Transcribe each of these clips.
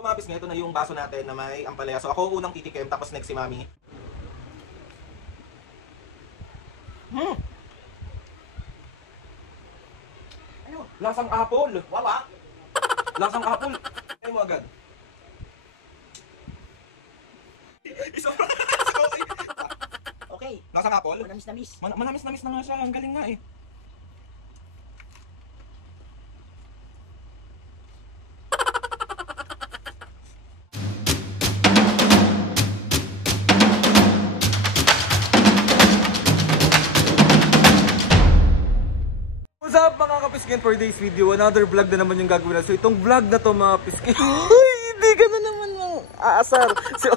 Mga nga, ito na yung baso natin na may ampalaya. So ako unang titikim, tapos next si Mami. Ano? Lasang apple. Wawa? Lasang apple. Ay mo agad. Okay. Lasang apple? Manamis-namis. Manamis-namis na nga siya. Ang galing nga eh. What's up mga kapiskin, for today's video, another vlog na naman yung gagawin natin. So itong vlog na to mga piskin, hindi ka na naman aasar. So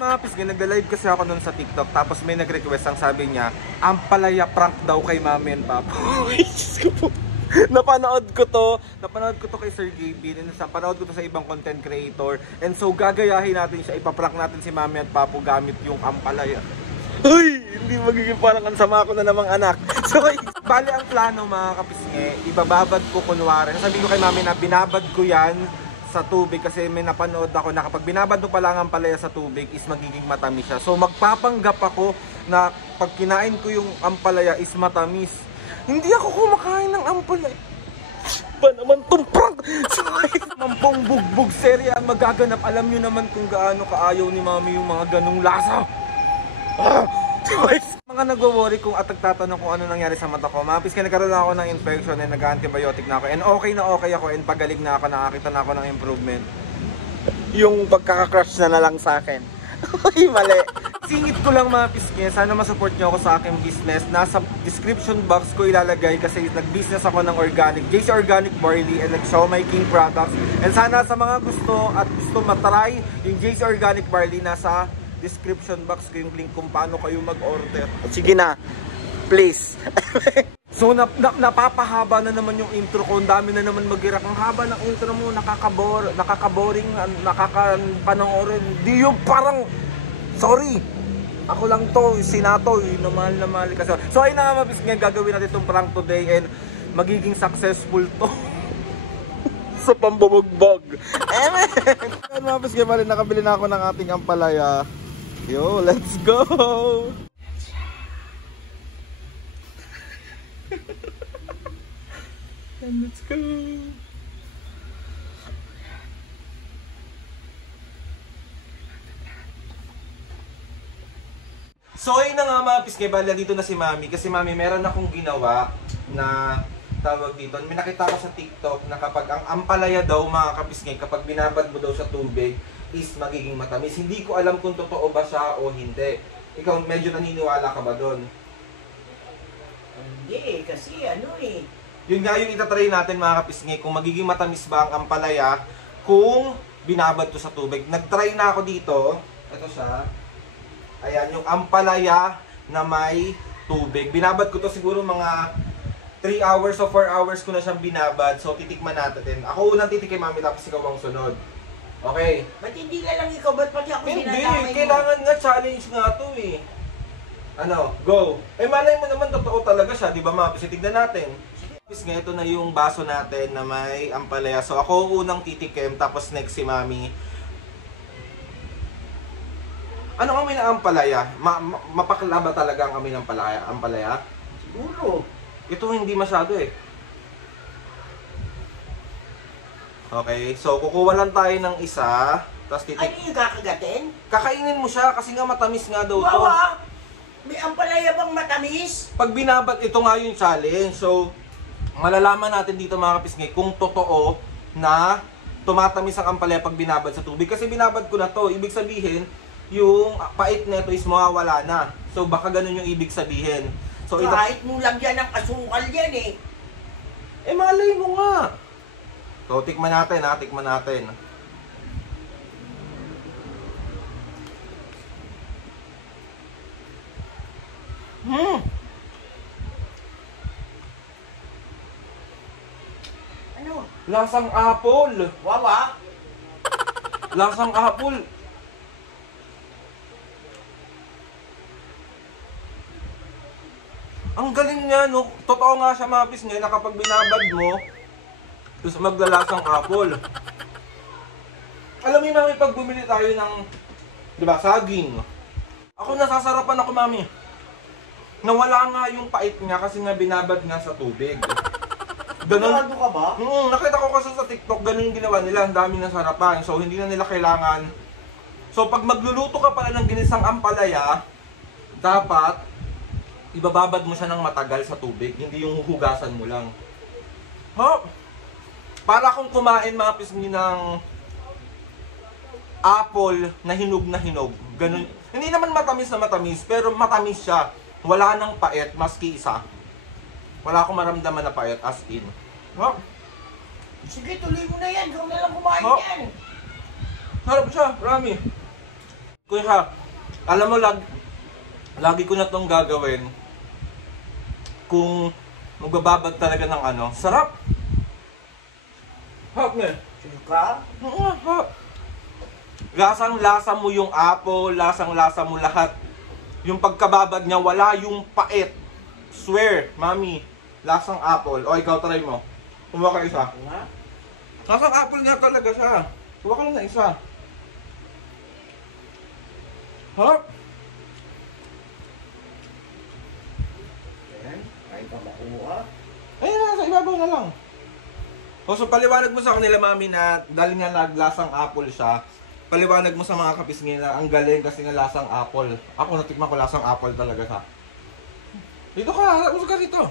mga piskin, nagda-live kasi ako nun sa TikTok, tapos may nag-request, ang sabi niya, ampalaya prank daw kay Mami and Papa. Napanood ko to kay Sir Gaby, napanood ko to sa ibang content creator, and so gagayahin natin siya, ipaprank natin si Mami at Papo gamit yung ampalaya. Uy! Hindi magiging parang ang sama ko na namang anak. So, bali ang plano mga kapisnge, ibababad ko kunwari. Sabi ko kay Mami na binabad ko yan sa tubig kasi may napanood ako na kapag binabad mo pala ang ampalaya sa tubig is magiging matamis siya. So, magpapanggap ako na pag kinain ko yung ampalaya is matamis. Hindi ako kumakain ng ampalaya. Ba naman tong prank? Mampong bugbog serya magaganap. Alam nyo naman kung gaano kaayaw ni Mami yung mga ganong lasa. Mga nagwo-worry kung at nagtatanong kung ano nangyari sa mata ko. Mapis ka nagkaroon ako ng infection and nag-antibiotic na ako. And okay na okay ako and pagaling na ako, nakakita na ako ng improvement. Yung pagkaka-crush na lang sa akin. Ay, mali. Singit ko lang mga pisngi, sana masupport nyo ako sa aking business. Nasa description box ko ilalagay kasi nag-business ako ng organic, JC Organic Barley and Siomai King products. And sana sa mga gusto at gusto matry yung JC Organic Barley, nasa description box ko yung link kung paano kayo mag-order. Sige na, please. So napapahaba na naman yung intro ko. Ang dami na naman mag-irak. Ang haba ng intro mo, nakakaboring, nakakapanoorin. Di yung parang, sorry, ako lang to, sinato, na mahal kasi. So ayun na nga mabis nga, gagawin natin itong prank today and magiging successful to. Sa pambubugbog. Amen! Mabis nga pala, nakabili na ako ng ating ampalaya. Yo, let's go! And let's go! So ayun na nga mga pisngi, bala dito na si Mami. Kasi Mami, meron akong ginawa na tawag dito. May nakita ko sa TikTok na kapag ang ampalaya daw mga kapisngi, kapag binabad mo daw sa tubig, is magiging matamis. Hindi ko alam kung totoo ba siya o hindi. Ikaw, medyo naniniwala ka ba doon? Hindi, kasi ano eh. Yun nga yung itatry natin mga kapisngi, kung magiging matamis ba ang ampalaya kung binabad to sa tubig. Nagtry na ako dito. Ito siya. Ayan, yung ampalaya na may tubig. Binabad ko to siguro mga 3 hours o 4 hours ko na siyang binabad. So, titikman natin. Ako unang titikim, Mami, tapos ikaw ang sunod. Okay. Ba't hindi na lang ikaw? Ba't pati ako Hindi, dinadamay mo? kailangan nga challenge nga to eh. Ano, go. Eh malay mo naman totoo talaga siya, di ba Mapis? Tignan natin. Mapis nga, ito na yung baso natin na may ampalaya. So ako unang titikim, tapos next si Mami. Ano amoy na ampalaya? Mapakla ba talaga ang amoy ng ampalaya? Siguro. Ito hindi masyado eh. Okay, so kukuha lang tayo ng isa, tapos Ano yung kakagatin? kakainin mo siya kasi nga matamis nga daw to. Wawa! May ampalaya bang matamis? Pag binabad, ito nga yung challenge. So, malalaman natin dito mga kapisngi kung totoo na tumatamis ang ampalaya pag binabad sa tubig. Kasi binabad ko na to, ibig sabihin, yung pait neto is mawawala na. So, baka ganun yung ibig sabihin. So, Kahit mo lagyan ng asukal yan eh. eh malay mo nga. So, tikman natin ha, tikman natin. Ano? Lasang apple. Wawa? Lasang apple. Ang galing niya, no? Totoo nga siya, Mapis, ngayon na kapag binabad mo, tapos maglalasang apple. Alam Mami, pag bumili tayo ng, di ba, saging. Ako nasasarapan ako, Mami. Nawala nga yung pait niya kasi nga binabad nga sa tubig. Ganun. Sigurado ka ba? Nakita ko kasi sa TikTok, ganun yung ginawa nila. Ang dami ng sarapan. So, hindi na nila kailangan. So, pag magluluto ka pala ng ginisang ampalaya, dapat, ibababad mo siya ng matagal sa tubig. Hindi yung huhugasan mo lang. Para akong kumain, mga pisngi, ng apple na hinog. Ganun. Hindi naman matamis na matamis, pero matamis siya. Wala nang pait, maski isa. Wala akong maramdaman na pait, as in. Sige, tuloy mo na yan. Ikaw na lang kumain yan. Harap siya, Rami. Kuya, alam mo, lagi ko na itong gagawin. Kung magbababad talaga ng ano, sarap. Hap nga. Suka? Oo, hap. Lasang-lasa mo yung apple, lasang-lasa mo lahat. Yung pagkababad niya, wala yung pait. Swear, Mami, lasang apple. O, ikaw try mo. Kumuha ka isa. Nga? Lasang apple nga talaga siya. Kumuha ka lang na isa. Hap. Ayan, kahit pa makuha. Ayun na, sa ibabaw na lang. O, so paliwanag mo sa kanila, Mami, na dahil nga naglasang apple siya, paliwanag mo sa mga kapisngin na ang galing kasi nga lasang apple. Ako natikman ko lasang apple talaga siya. Dito ka, usog ka rito.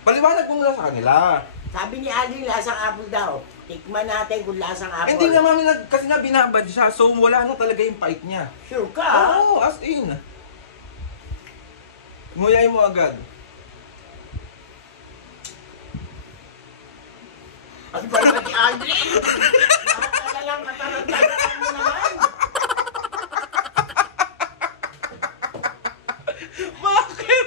Paliwanag mo muna sa kanila. Sabi ni Alvin, lasang apple daw. Tikman natin kung lasang apple. Hindi nga, Mami, kasi nga binabad siya, so wala na talaga yung pait niya. Sure ka? Oo, as in. Nguyay mo agad. Ang bala ni Alvin! Nakakalalang katarantadaan mo naman. Bakit?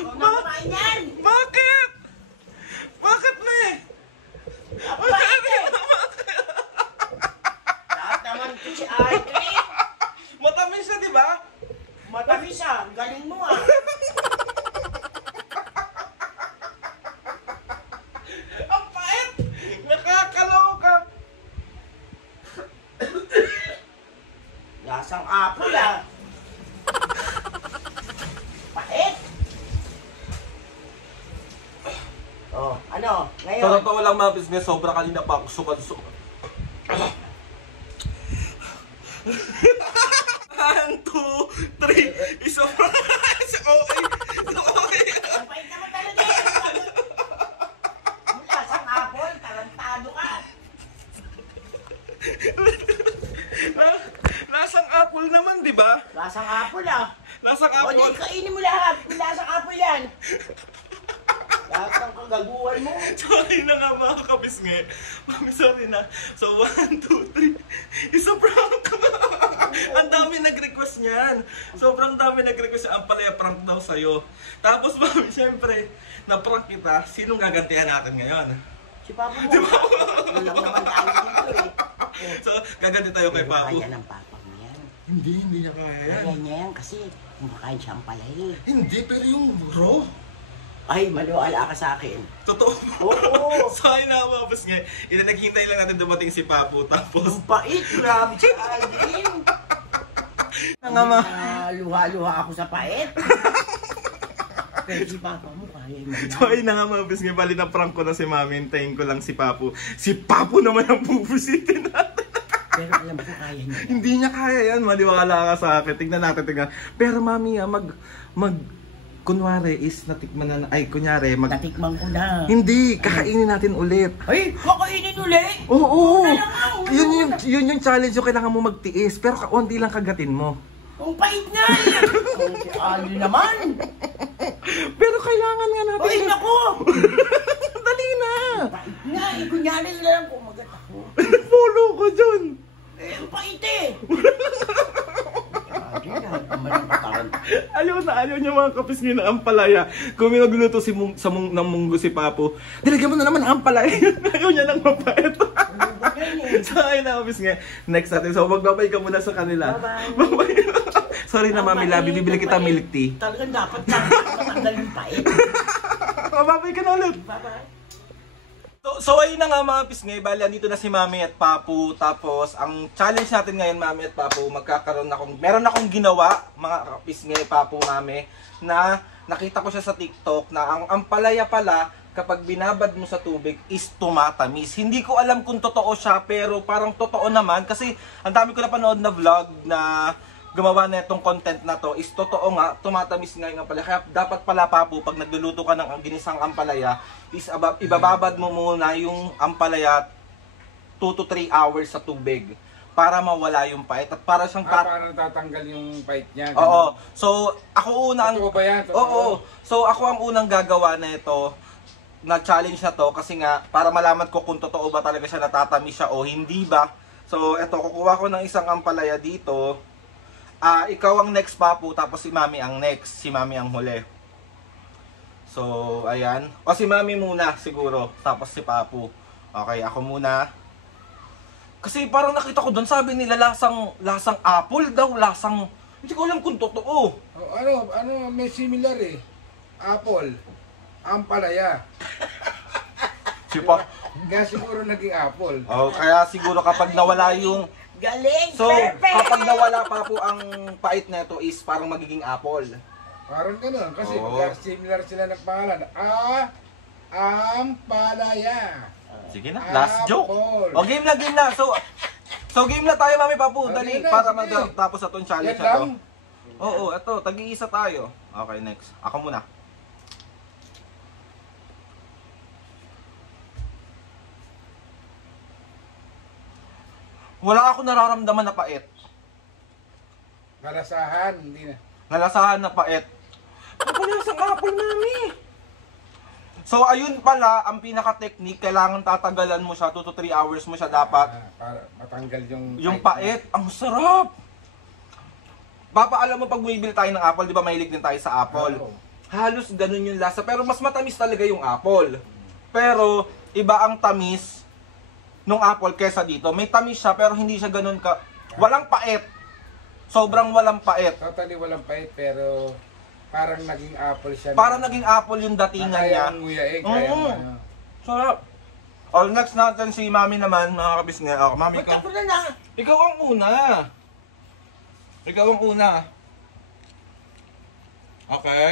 Huwag na kumain yan! Bakit? Bakit na eh? Bakit? Lahat naman ito si Alvin. Matamis siya, di ba? Matamis ah. Galing mo ah. Ang pait! Nakakaloka! Lasang apple ah. Pait. Oh, ano? Sa Ngayon. totoo lang, mga business, sobra kanina pa ako sukad-sukad. 1, 2, 3, isa pa. Okay. Ang pait naman talaga eh. Yung lasang apple, tarantado ka. Lasang apple naman, di ba? Lasang apple ah. Lasang O di, apple. kainin mo lahat. Kung lasang apple yan. Lahat ng kagaguhan mo. Sorry na nga, mga kabisngi. Mami, sorry na. So, 1, 2, 3. Isa prank. Ang dami nag-request niyan. Sobrang dami nag-request. Ang palaya prank daw sa'yo. Tapos, Mami, syempre, na-prank kita. Sinong gagantihan natin ngayon? Si Papa mo. Ano lang naman tayo dito eh. So, gaganti tayo kay Pero Papu. kaya ng Papa mo yan. Hindi niya kaya yan. Kaya niya yan kasi kumakain siyang palay eh. Hindi, pero yung raw. Ay, maluwala ka sa akin. Totoo. Oo. So, ayun na, mga kabisngi. Naghintay lang natin dumating si Papu. Tapos, Ang pait, grabe si Alvin. Luha-luha ako sa pait. Pero si Papa mo, kaya mo yan. so, ayun na nga, mga kabisngi. Bali na prank ko na si Mami. Hintayin ko lang si Papu. Si Papu naman ang pupusitin natin. Pero alam ko, kaya niya yan. Hindi niya kaya yan. Maliwala ka sa akin. Tignan natin, tignan. Pero, Mami, kunwari is natikman na, Natikman ko na. Hindi, kakainin natin ulit. Ay, kakainin ulit? Oo, Wala lang ako. yun yung challenge yung kailangan mo magtiis. Pero kaunti lang kagatin mo. Ang pait nga eh. Ang si Alvin naman. Pero kailangan nga natin. Ay, naku. Dali na. Pait nga eh. Kunyari na lang kumagat ako. Follow ko dyan. Eh, ang pait eh. Naman ang katawan. Ayaw niya mga kapisngi na ampalaya. Kung may nagluto ng munggo si Papo, dilagyan mo na naman ang ampalaya. Ayaw niya nang mapait. So ayun na kapisngi. Next natin. So magbabay ka muna sa kanila. Bye-bye. Sorry na, Mami Labi. Bibili kita milk tea. Talagang dapat matanggal yung pait. Mababay ka na ulit. Bye-bye. So ayun na nga mga pisngay, bali andito na si Mami at Papu. Tapos ang challenge natin ngayon Mami at Papu, meron akong ginawa mga pisngay, Papu, Mami, na nakita ko siya sa TikTok na ang ampalaya pala kapag binabad mo sa tubig is tumatamis. Hindi ko alam kung totoo siya pero parang totoo naman kasi ang dami ko napanood na vlog na gumawa na itong content na to is totoo nga, tumatamis nga yung ampalaya. Kaya dapat pala Papu, pag nagluluto ka ng ginisang ampalaya, is ibababad mo muna yung ampalaya 2 to 3 hours sa tubig para mawala yung pait at para siyang para tatanggal yung pait niya. Oo. So, ako unang Totoo ba yan? Totoo? Oo. So, ako ang unang gagawa na ito na challenge na to kasi nga para malaman ko kung totoo ba talaga siya, natatamis siya o hindi ba. So, eto, kukuha ko ng isang ampalaya dito. Ikaw ang next, Papu, tapos si Mami ang next. Si Mami ang huli. So, ayan. O si Mami muna siguro, tapos si Papu. Okay, ako muna. Kasi parang nakita ko doon, sabi nila lasang apple daw, hindi ko alam kung totoo. Oh, ano, may similar eh. Apple, ampalaya. Sipa. Kaya siguro naging apple. Oh, kaya siguro kapag nawala yung Galing! So, Perfect! kapag nawala pa po ang pait nito is parang magiging apple. Parang gano'n. Kasi Oo. similar sila ng pangalan. Ampalaya. Sige na, last joke. Apple. O, game na. So game na tayo, Mami Papu. Dali, Sige na, para sige. matapos na itong challenge Yan na to. lang. Oo, eto, tag-iisa tayo. Okay, next. Ako muna. Wala ako nararamdaman na pait. Malasahan, hindi na. Nalasahan na pait. Napalasang apple, Mami. So, ayun pala, ang pinaka-technique, kailangan tatagalan mo siya, 2 to 3 hours mo siya dapat. Para matanggal Yung pait, ang sarap! Papa, alam mo pag bumibili tayo ng apple, di ba mahilig din tayo sa apple? Oo. Halos ganun yung lasa, pero mas matamis talaga yung apple. Pero, iba ang tamis nung apple kesa dito. May tamis siya, pero hindi siya ganun ka... Walang pait. Sobrang walang pait. Totally walang pait, pero parang naging apple siya. Parang naging apple yung datingan niya. Kaya ang nguyain, kaya Oo. ano. Sarap. Oh, next natin si Mami naman, mga kabis nga. Oh, Mami, Ba't ako na na? ikaw ang una. Ikaw ang una. Okay.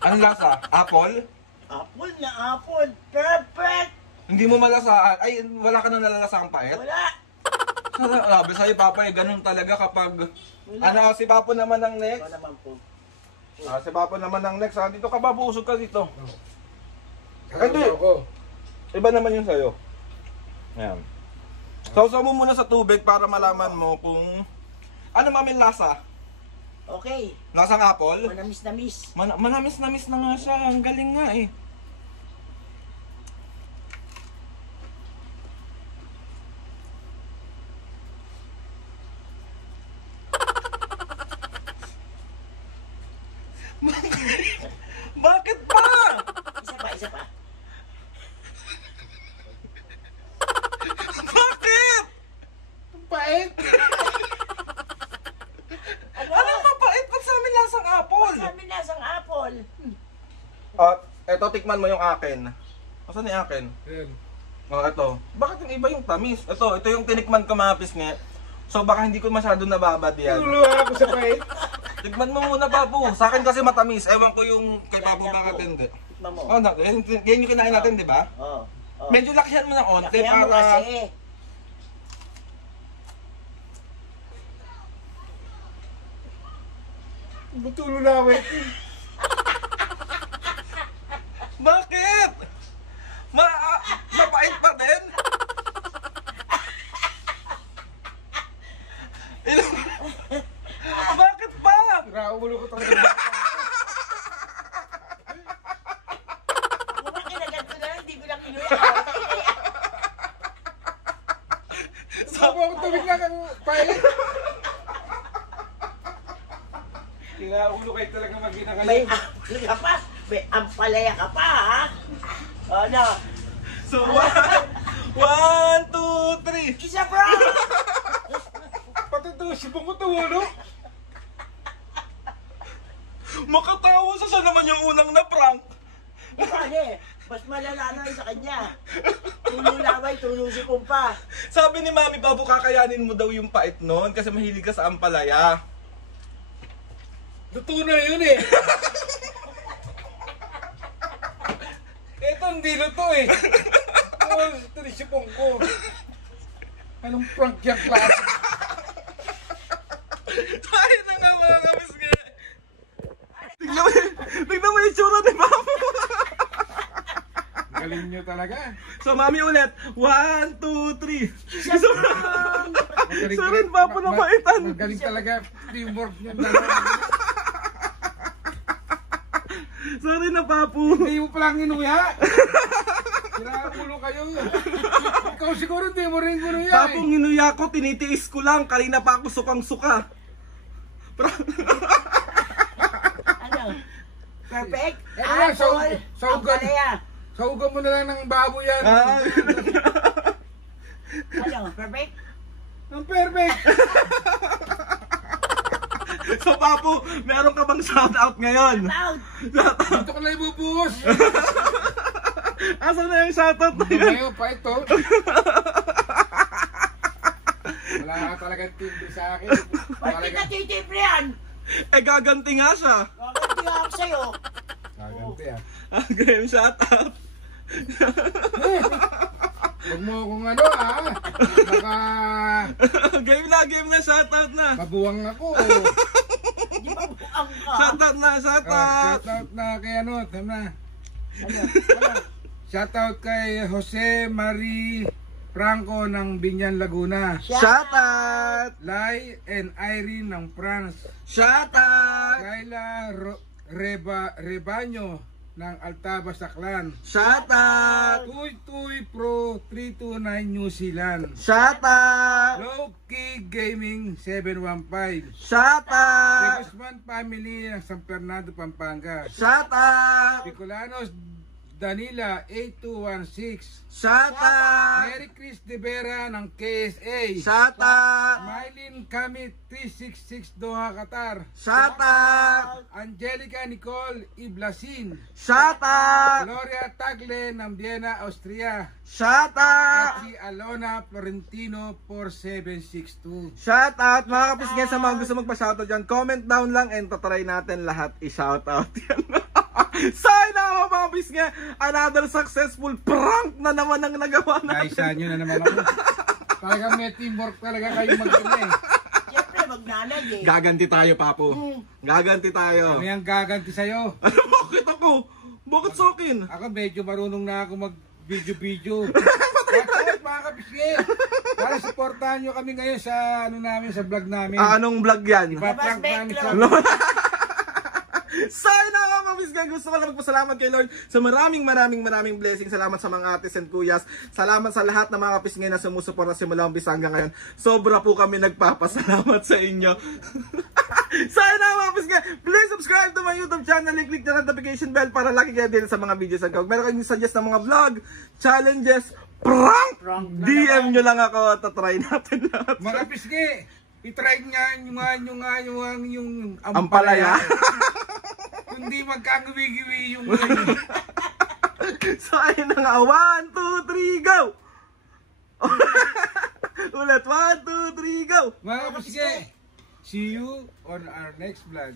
Anong lasa? Apple? Apple na apple. Perfect! Hindi mo malasaan. Ay, wala ka nang nalalasang pait? Wala. Sabi sa'yo, Papa, ganun talaga kapag... Ano, si Papa naman ang Ito next. naman po. Si Papa naman ang next. Dito ka ba? Busog ka dito. Hindi. Hindi. Ako. Iba naman yung sa'yo. Ayan. Sausaw mo muna sa tubig para malaman mo kung... Ano Mami lasa? Okay. Lasang apple? Manamis-namis. Manamis-namis na nga siya. Ang galing nga eh. Bakit pa? Isa pa. Bakit? Pait! Anong mapait? Ba't sa amin lasang apple? Sabi lasang apple. Eto, tikman mo yung akin. Asan yung akin? Yun. Ito. Bakit yung iba yung tamis? Ito yung tinikman ko mga pisngi. So baka hindi ko masyado nababad yan. Luluha ako sa pait. Tikman mo muna, Papu. Sa akin kasi matamis. Ewan ko yung kay Papu Yan bakit po. hindi. Tikman mo. Yan yung kinain natin, di ba? Oo. Medyo lakihan mo ng onte Kaya mo para... kasi. Butulo na ako eh. Bakit? Mapait pa din? Bakit ba? Raulo ko talaga. Kung kinagat ko na, hindi ko lang kinuya. Sabi ako tubig na kang pait. Kinaulo kayo talaga May magkinakalim. apple ka pa. May ampalaya ka pa, ha? Ano? So, 1, 2, 3. Isa bro! Pati ito, sibong ko tumulo. Makatawa siya naman yung unang na prank. Bakit? Mas malala na sa kanya. Tulong laway, tulong si kumpa. Sabi ni Mami Babu, kakayanin mo daw yung pait noon kasi mahilig ka sa ampalaya. Luto na yun eh. Ito hindi luto eh. Oh, ito rin sipong ko. Anong prank yung klase? Tayo na nga mga kapisngi. Tignan mo yung tsura ni Babu. Galing nyo talaga. So Mami ulit. 1, 2, 3. Magaling Sa rin Babu na paitan. Magaling talaga teamwork nyo dalawa. Sorry na Papu. Hindi mo palang inuya. Sinakulo kayo. Ikaw siguro hindi mo rin inuya Papu, nginuya ko, tinitiis ko lang. Kanina pa ako sukang-suka. Ano? Perfect? Ano yan, Apple, saugan. ampalaya. Saugan mo na lang ng baboy yan. Ano? Perfect? Ang perfect. So Papu, meron ka bang shoutout ngayon? Out! Dito ka na ibubuhos. Asan na yung shoutout na Hindi yun? kayo pa ito. Wala ka talagang tindi sa akin. Ba't di ka titibre yan? Eh gaganti nga siya. Bakit di ako sa'yo? Gaganti ah. Okay, shoutout. Huwag mo akong ano ah. Baka Game na, shoutout na. mabuwang ako. Di ba buang ka? Shoutout na, shoutout. Shoutout na kay ano. Tama. Ano? Ano? Shoutout kay Jose Marie Franco ng Binyan, Laguna. Shoutout. Lai and Irene ng France. Shoutout. Kayla Rebaño ng Altaba, Saklan. Shoutout. Tuy Tuy Pro 329 New Zealand. Shoutout. Low Key Gaming 715. Shoutout. Guzman Family ng San Fernando, Pampanga. Shoutout. Bicolanos Danila 8216. Shoutout. Mary Chris De Vera ng KSA. Shoutout. Mylene Kamit 366 Doha, Qatar. Shoutout. Angelica Nicole Iblasin. Shoutout. Gloria Tagle ng Vienna, Austria. At Shoutout. si Alona Florentino 4762. Shoutout. Mga kapisngi, sa mga gusto magpa-shoutout dyan, comment down lang and tatry natin lahat i-shoutout yan. Sana mga kapisngi, another successful prank na naman ang nagawa natin. Naisa nyo na naman ako. Talagang may teamwork talaga kayo mag-ina eh. Siyempre, magnalag eh. Gaganti tayo, Papu. Gaganti tayo. Ano yung gaganti sa'yo? Bakit ako? Bakit sa akin? Ako medyo marunong na ako mag-video-video. Watch mga kapisngi. Para supportahan nyo kami ngayon sa ano namin, sa vlog namin. Anong vlog yan? Ipaprank namin sa... Sana nga kapisngi, gusto ko lang magpasalamat kay Lord sa maraming blessing. Salamat sa mga ates and kuyas. Salamat sa lahat ng mga kapisngi na sumusuporta simula umpisa hanggang ngayon. Sobra po kami nagpapasalamat sa inyo. Sana nga kapisngi, please subscribe to my YouTube channel and click the notification bell para lagi kayo din sa mga videos ang meron kayong suggest ng mga vlog, challenges, prank, DM nyo lang ako, tatry natin lahat. Mga kapisngi, itry nga yung Ampalaya. Hindi magkagawi-gawi yung So ayun na nga, 1, 2, 3, go! Ulit, 1, 2, 3, go! Mga kapisngi, see you on our next vlog.